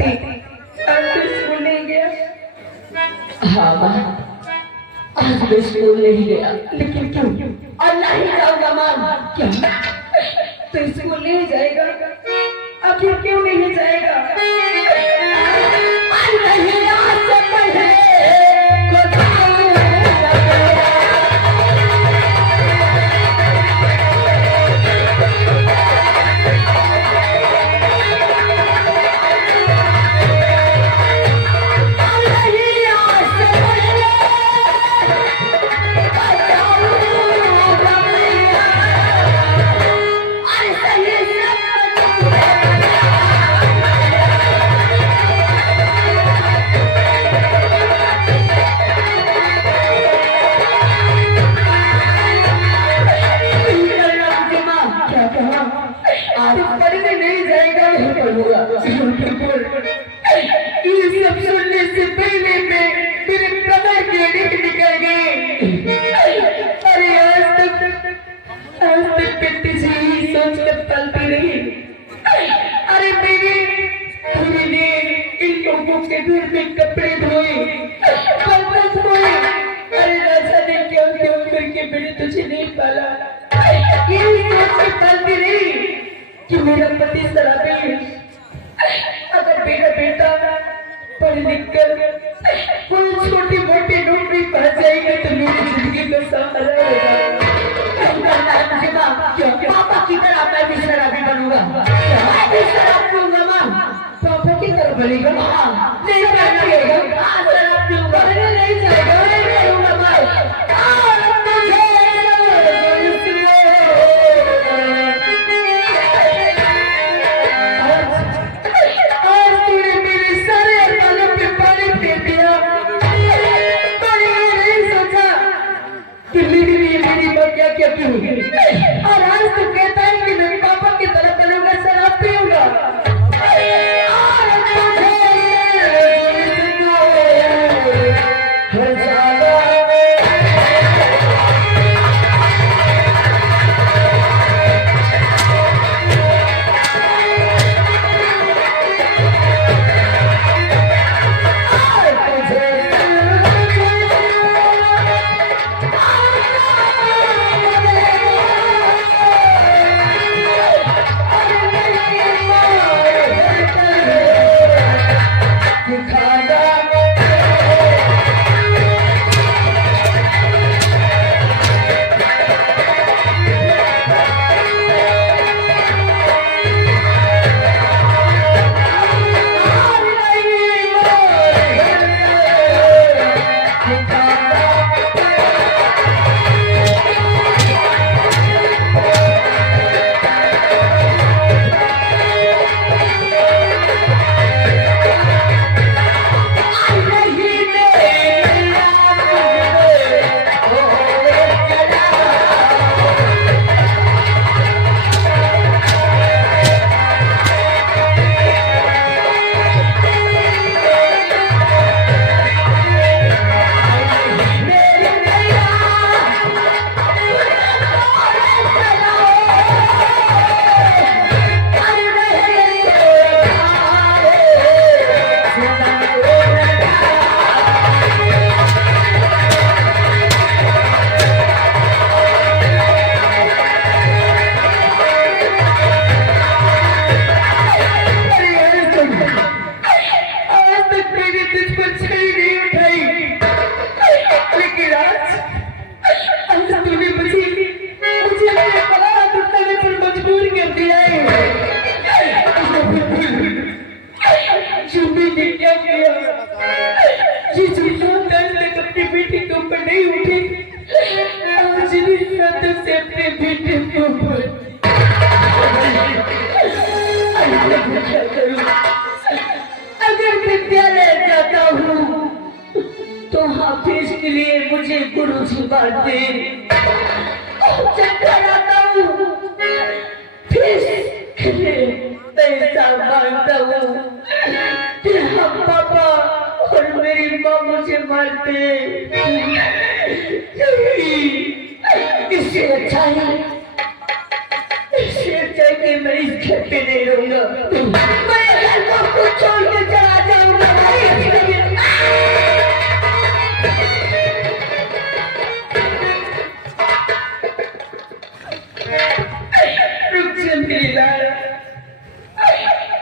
आती आज तो स्कूल नहीं गया। हाँ माँ, आज मैं स्कूल नहीं गया। लेकिन क्यों? और नहीं जाऊंगा माँ। क्यों? तो स्कूल नहीं जाएगा? आखिर क्यों नहीं जाएगा? नहीं आज से पहले कपड़े धोए, बर्तन धोए, अरे न जाने क्यों क्यों करके मैंने तुझे नहीं पाला। ये सोच के पालती रही कि मेरा पति शराबी है। अगर मेरा बेटा पढ़ लिख कर कोई छोटी मोटी नौकरी पा जाएगा तो मेरी जिंदगी का सहारा होगा। पापा की तरह मैं भी शराबी बनूंगा। मैं भी शराब पीऊंगा माँ। पापा की तरह बनेगा माँ। नहीं जाएगा। शराब पीऊंगा। नहीं जाएगा। नहीं करूंगा माँ। और आज तो कहता है कि मैं पापा की तरह बनूंगा, शराब पीऊंगा। अगर विद्यालय जाता हूँ तो हाफिज के लिए मुझे गुरुजी मारते, चक्कर आता हूँ फीस के लिए पैसा मांगता हूँ, फिर हम पापा और मेरी माँ मुझे मारते। इससे अच्छा है कि मैं इस घर पे नहीं रहूंगा। मैं घर को आपको छोड़ के चला जाऊंगा भाई। रुक जा मेरी लाल,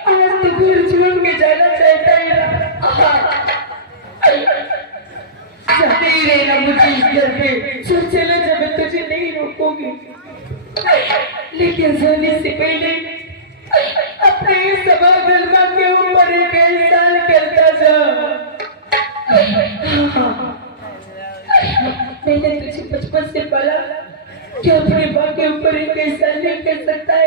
आज तो घर छोड़ के जाना चाहता है ना। जाते ही रहना मुझे इस घर पे, चला जा, मैं तुझे नहीं रोकूंगी, लेकिन जाने से पहले अपने इस सभा गलबा के ऊपर एक एहसान करता जा। मैंने तुझे बचपन से पाला, क्या अपने माँ के ऊपर एक एहसान नहीं कर सकता है?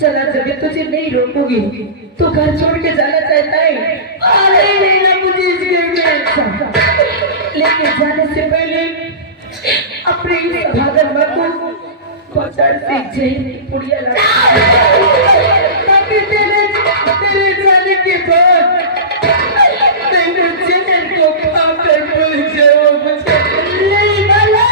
चला जब तुझे नहीं रोकूंगी, तो घर छोड़ के जाना चाहता है, अरे नहीं ना मुझे इस घर में, लेकिन जाने से पहले अपने इस भागन माँ को बाजार से जहर की पुड़िया ला, ताकि तेरे जाने के बाद तेरे जहर को खाकर भूल जाओ मुझे। नहीं मालूम।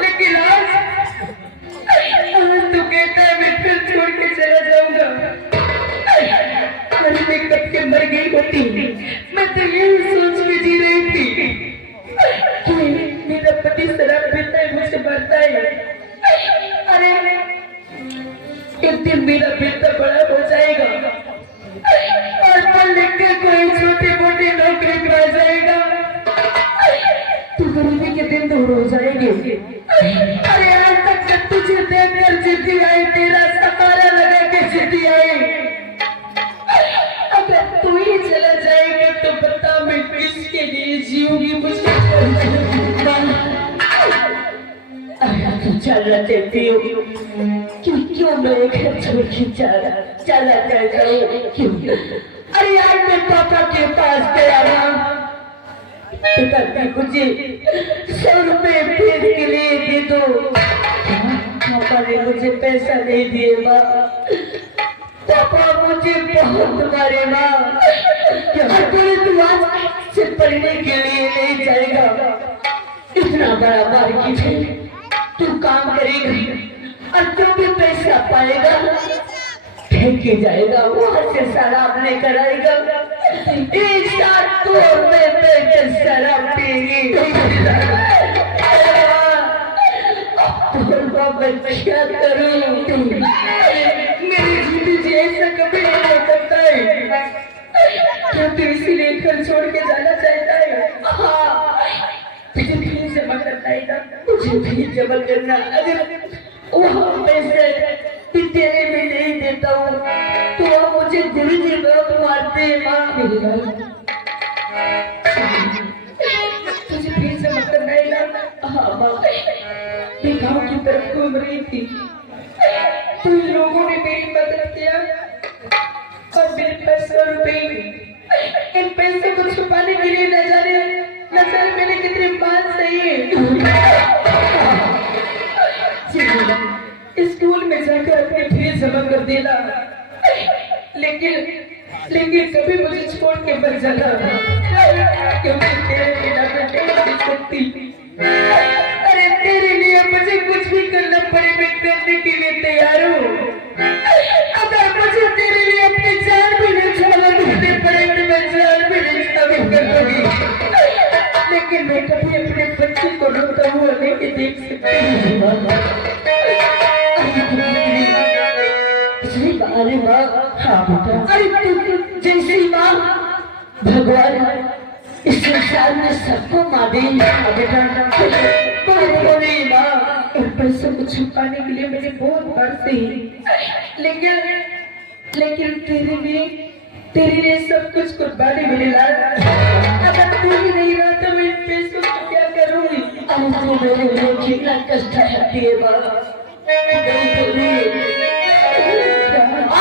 लेकिन आज तू कहता है मैं फिर छोड़ के चला जाऊंगा। अरे मैं कब के मर गई होती, मैं तो यही सोच में जी रही थी कि मेरा पति शराब पीता है, मुझसे मरता है। अरे एक दिन मेरा बेटा बड़ा हो जाएगा और पढ़ लिख के कोई छोटी मोटी नौकरी पा जाएगा, तो गरीबी के दिन दूर हो जाएंगे। अरे आज तक तुझे देखकर जिद्दी आई, तेरा सहारा लगा के जिद्दी आई, अगर तू ही चला जाएगा तो बता मैं किसके लिए जीऊंगी? मुझे चला देती हूँ, क्यों मैं घर छोड़ के चला जाऊँ? क्यों? अरे आज मैं पापा के पास गया ना, पिताजी मुझे 100 रुपए फीस के लिए दे दो। पापा ने मुझे पैसा नहीं दिए माँ, पापा मुझे बहुत मारे माँ। बोले तू आज से पढ़ने के लिए नहीं जाएगा, इतना बड़ा मार्केट है, तू काम करेगा और जो भी पैसा पाएगा फेंके जाएगा, वहां से शराब लेकर आएगा, एक साथ तो मैं बैठकर शराब पिएगी। मैं क्या करूं? मेरी जिंदगी ऐसा कभी नहीं हो सकता है। क्या तू इसीलिए घर छोड़ के जाना चाहता है? हाँ, तुझे भी जमा करना है ना, मुझे भी जमा करना। अगर वहाँ पैसे तेरे में नहीं देता हूँ तो आप मुझे दिल की बात मारते हैं माँ। तुझे फिर से मतलब नहीं ना? हाँ माँ, मैं गाँव की तरफ घूम रही थी तो इन लोगों ने मेरी मदद किया और मेरे पास 100 रुपए, इन पैसे को छुपाने के लिए न जाने मैंने कितने बात सही है। स्कूल में जाकर अपनी फीस जमा कर देना, लेकिन कभी मुझे छोड़ के मत जाना, क्योंकि तेरे बिना मैं नहीं जी सकती। अरे तेरे लिए मुझे कुछ भी करना पड़े, मैं करने के लिए तैयार हूँ। अगर मुझे तेरे लिए अपनी जान भी न्यौछावर करनी पड़े तो मैं जान भी न्यौछावर कर दूंगी, लेकिन मैं कभी अपने बच्चे को रोता हुआ नहीं देख सकती। अरे माँ, हाँ बेटा, अरे जैसी माँ भगवान इस संसार में सबको माँ दी बेटा, माँ और पैसों को छुपाने के लिए मैंने बहुत बार सही, लेकिन तेरे लिए सब कुछ कुर्बानी मिले लाल। अगर तू ही नहीं रहा तो मैं पैसों को क्या करूँगी? तू मेरे लिए कितना कष्ट है माँ,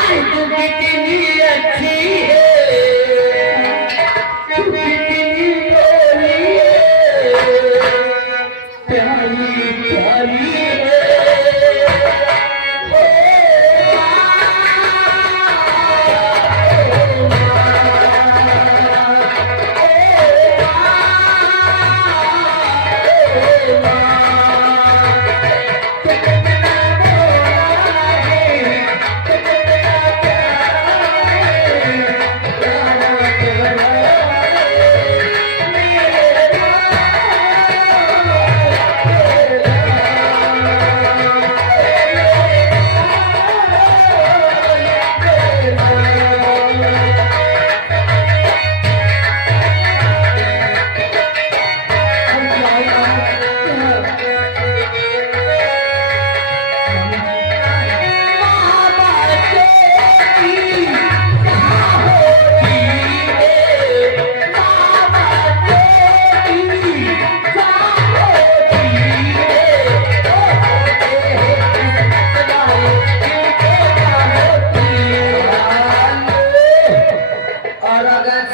तू कितनी अच्छी है, तू कितनी भोली है। प्यारी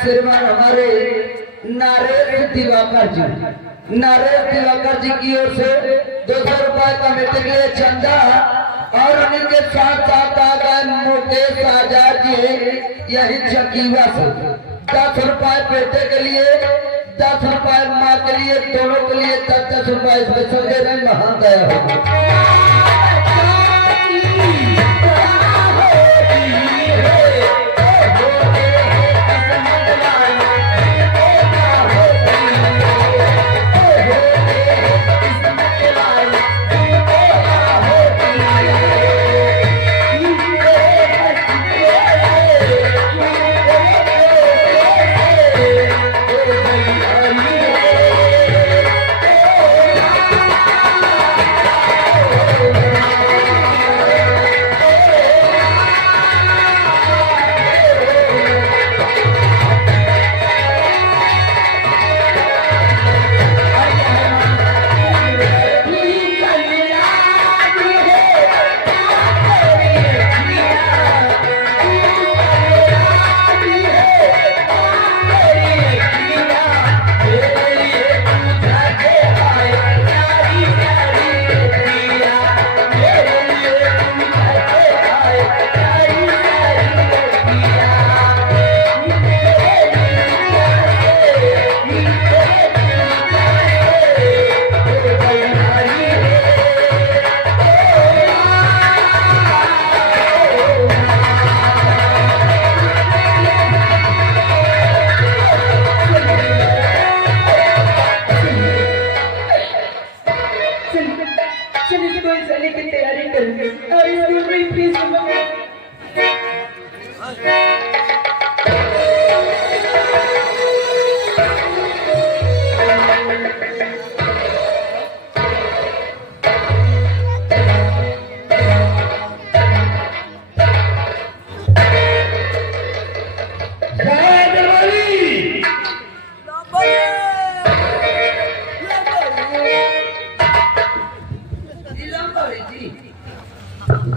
श्रीमान हमारे नरेश दिवाकर जी की ओर से 200 रुपए कमेटी के लिए चंदा और उन्हीं के साथ साथ आ गए मुकेश आजाद जी यही चकीवा से 10 रुपए बेटे के लिए 10 रुपए माँ के लिए दोनों के लिए 10-10 रुपए स्पेशल दे रहे महान दया हो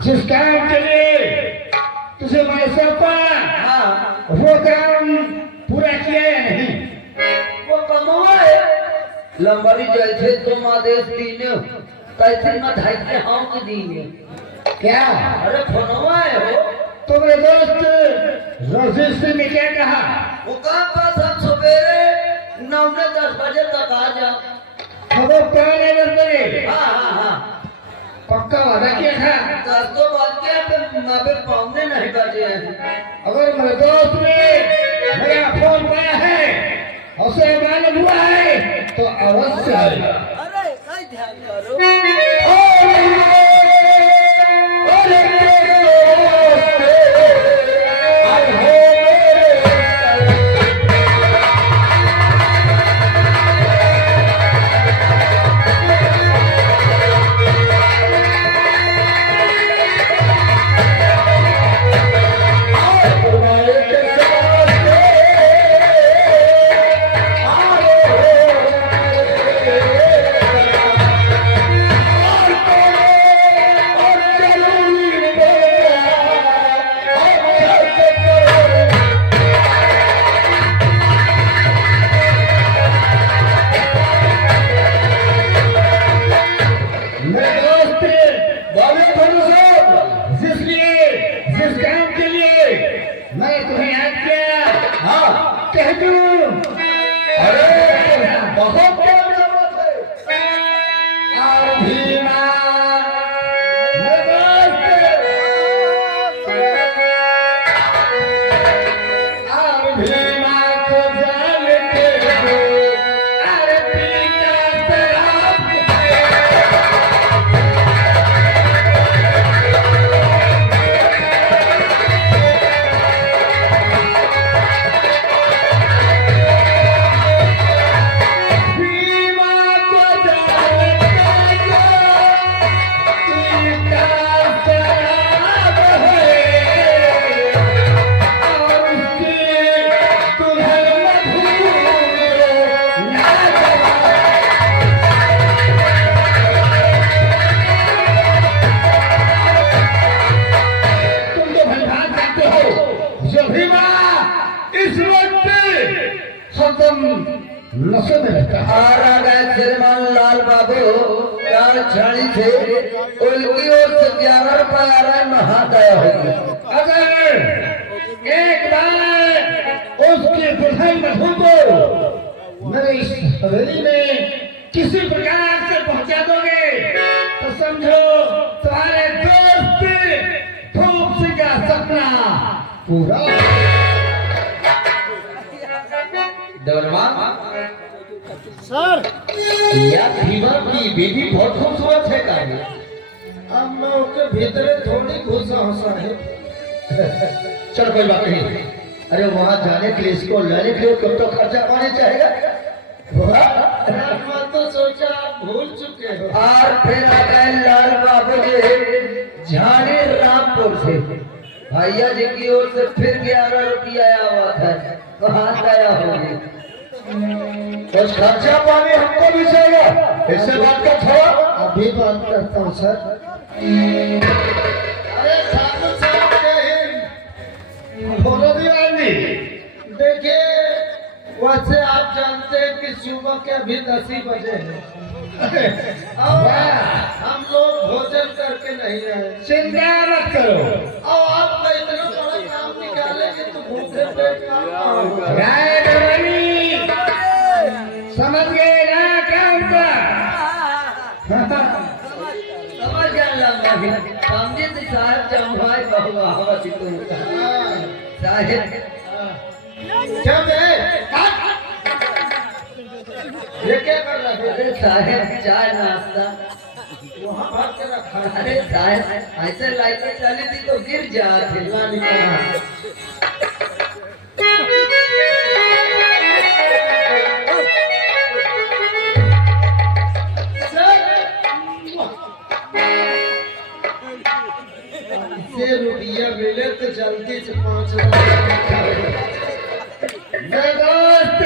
जिस काम के लिए तुझे मैं सौंपा वो काम पूरा किया या नहीं? वो कमवा है लंबरी जैसे तुम आदेश दीने कैसे न धाइते हम के दीने क्या? अरे फोनवा है हो तो मेरे दोस्त रजिस्टर में क्या कहा? वो काम पास हम सवेरे 9-10 बजे तक आ जा। खबर कहाँ है नजरे? हाँ पक्का वादा किया था? 10 तो बात क्या पे मापे पौने नहीं बजे हैं। अगर मेरे दोस्त ने मेरा फोन पाया है और उसे मालूम हुआ है तो अवश्य आएगा। अरे कहीं ध्यान करो। Oh, बोले भोलू साहब, जिस काम के लिए मैं तुम्हें याद किया, हाँ कह दूं। अरे बहुत क्या जरूरत है। और भीमा नशे में रहता है। आ गए श्रीमान लाल बाबू यार छाड़ी थे उनकी ओर से 11 रुपए आ रहा है, महादया होगी। अगर एक बार उसकी दुल्हन मधु को मेरे इस हवेली में किसी प्रकार से पहुंचा दोगे तो समझो तुम्हारे दोस्त धूप सिंह का सपना पूरा। सर या फीवर की बेटी बहुत खूबसूरत है का हम लोग के भीतर थोड़ी घुसा होसा है। चल कोई बात नहीं। अरे वहाँ जाने के लिए इसको लाने के लिए कब तो खर्चा पानी चाहेगा। मैं तो सोचा आप भूल चुके हो। और फिर आ गए लाल बाबू जी झाड़ी रामपुर से भैया जी की ओर से फिर 11 रुपया आया हुआ था, महादया होगी। कुछ खर्चा पानी हमको भी चाहिए, इससे बात का छोड़। अभी बात करता हूँ सर। अरे ठाकुर साहब बोलो दीवानी। देखिए वैसे आप जानते हैं कि सुबह के अभी 10 ही बजे हैं और हम लोग भोजन करके नहीं आए। चिंता मत करो। और आप इतना बड़ा काम निकालेंगे तो भूखे पेट काम राय दीवानी समझ गए ना क्या होगा। समझ गया लंबा समझे तो साहब चंभाई बहु आवाज तो साहिब क्या ये क्या कर रहा है? अरे साहेब चाय नाश्ता वहाँ भाग के रखा है। अरे साहेब ऐसे लाइटें चली थी तो गिर जाते। से रुपया मिले तो जल्दी से 5,000 दोस्त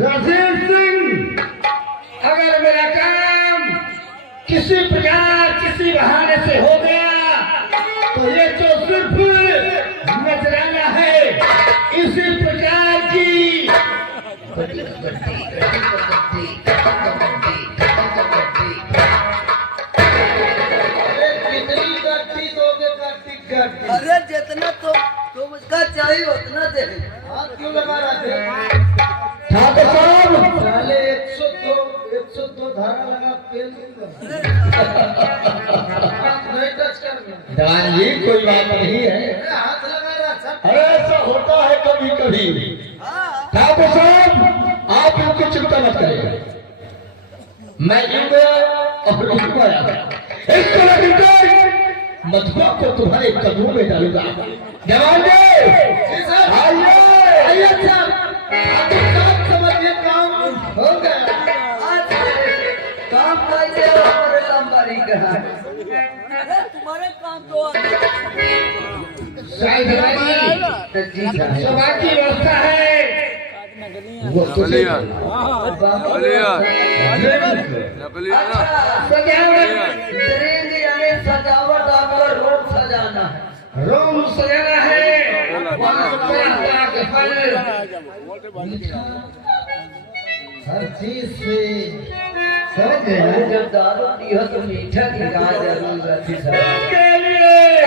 राजीव सिंह, अगर मेरा काम किसी प्रकार किसी बहाने से हो गया तो ये तो सिर्फ नजराना है। इसी प्रकार की कितनी गड्डी दोगे? गड्डी अरे जितना तुम उसका चाहिए उतना दे। हाथ क्यों लगा रहे थे? ठाकुर साहब साले 102 धारा लगा पेल नहीं टच करना। दीवान जी कोई बात नहीं है। हाथ लगा रहा सब। अरे ऐसा होता है कभी कभी। ठाकुर साहब आप इनको चिंता मत करिए, मैं यूं गया और रुक गया। इसको लगेगा मधुआ को तुम्हारे कदमों में डालूंगा। जवान जी आइए आइए साहब समझिए काम हो गया। काम कैसे हमारे लंबारी का तुम्हारे काम तो शायद जी साहब सभा की व्यवस्था है वो नकलिया सजावट आपका रोड सजाना है। रोम सजाना है। हर चीज से समझ गए ना? जब दारू पी हो तो मीठा की गाय जरूर रहती साहब।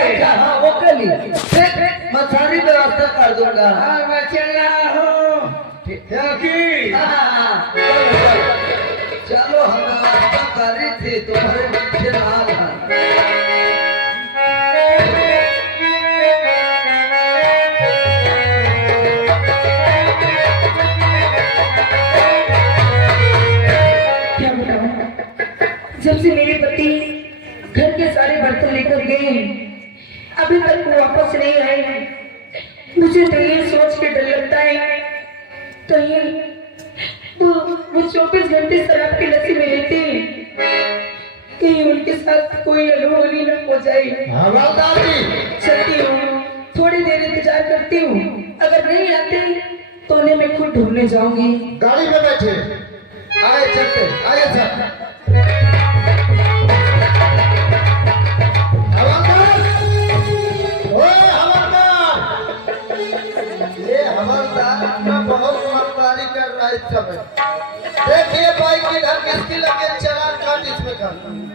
अच्छा, हाँ वो कर ली। फिर मैं सारी व्यवस्था कर दूंगा। हाँ मैं चल रहा हूँ क्या की हाँ, चलो हम व्यवस्था कर रही थी तुम्हारे पीछे लाल है। क्या बताऊं, जब से मेरे पति घर के सारे बर्तन लेकर गए अभी तक वो वापस नहीं आए। मुझे तो ये सोच के डर लगता है कहीं वो 24 घंटे शराब की लस्सी में रहते हैं, कहीं उनके साथ कोई अनहोनी न हो जाए। हवलदार जी, चलती हूँ, थोड़ी देर इंतजार करती हूँ, अगर नहीं आते तो उन्हें मैं खुद ढूंढने जाऊंगी। गाड़ी में बैठे, आए चलते, आइए सर।